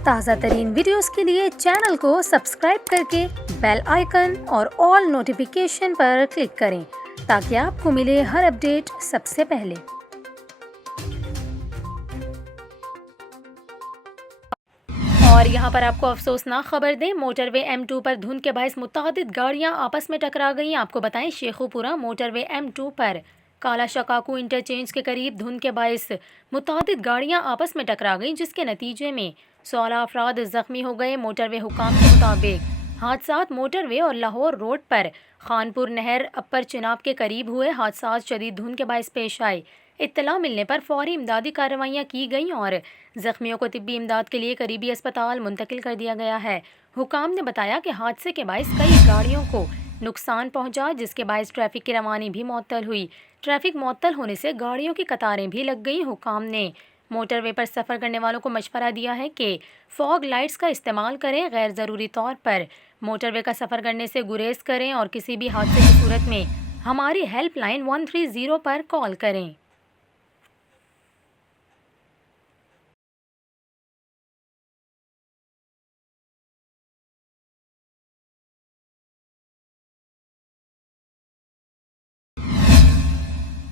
ताज़ा तरीन वीडियोस के लिए चैनल को सब्सक्राइब करके बेल आइकन और ऑल नोटिफिकेशन पर क्लिक करें ताकि आपको मिले हर अपडेट सबसे पहले। और यहाँ पर आपको अफसोसनाक खबर दें, मोटरवे M2 पर धुंध के बायस मुतअद्दिद गाड़ियाँ आपस में टकरा गईं। आपको बताएं, शेखुपुरा मोटरवे M2 पर काला शकाकू इंटरचेंज के करीब धुंध के बायस मुतअद्दिद गाड़ियाँ आपस में टकरा गईं, जिसके नतीजे में 16 अफराद जख्मी हो गए। मोटरवे हुकाम के मुताबिक हादसा मोटरवे और लाहौर रोड पर खानपुर नहर अपर चिनाब के करीब हुए। हादसा शदीद धुंध के बायस पेश आए। इत्तला मिलने पर फौरी इमदादी कार्रवाइयाँ की गईं और जख्मियों को तिब्बी इमदाद के लिए करीबी अस्पताल मुंतकिल कर दिया गया है। हुकाम ने बताया कि हादसे के बायस कई गाड़ियों को नुकसान पहुंचा, जिसके बायस ट्रैफिक की रवानी भी मुअत्तल हुई। ट्रैफिक मुअत्तल होने से गाड़ियों की कतारें भी लग गई। हुकाम ने मोटरवे पर सफ़र करने वालों को मशवरा दिया है कि फॉग लाइट्स का इस्तेमाल करें, गैर ज़रूरी तौर पर मोटरवे का सफ़र करने से गुरेज करें और किसी भी हादसे की सूरत में हमारी हेल्पलाइन 130 पर कॉल करें।